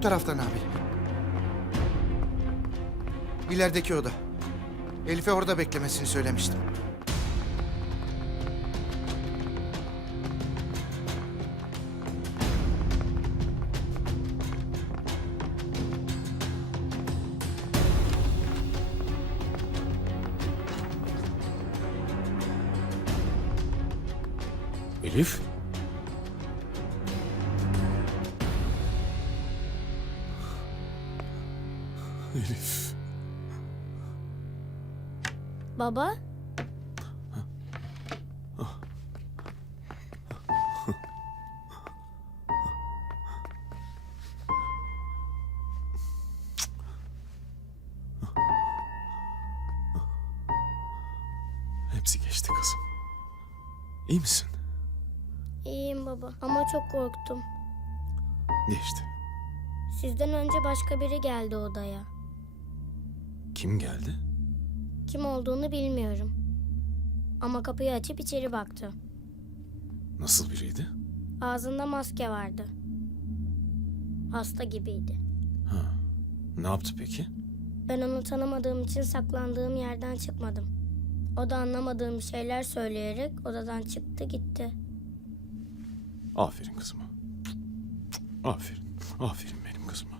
Bu taraftan abi. İlerideki oda. Elif'e orada beklemesini söylemiştim. Elif? Elif. Baba? Hepsi geçti kızım. İyi misin? İyiyim baba ama çok korktum. Geçti. Sizden önce başka biri geldi odaya. Kim geldi? Kim olduğunu bilmiyorum. Ama kapıyı açıp içeri baktı. Nasıl biriydi? Ağzında maske vardı. Hasta gibiydi. Ne yaptı peki? Ben onu tanımadığım için saklandığım yerden çıkmadım. O da anlamadığım şeyler söyleyerek odadan çıktı gitti. Aferin kızıma. Aferin. Aferin benim kızıma.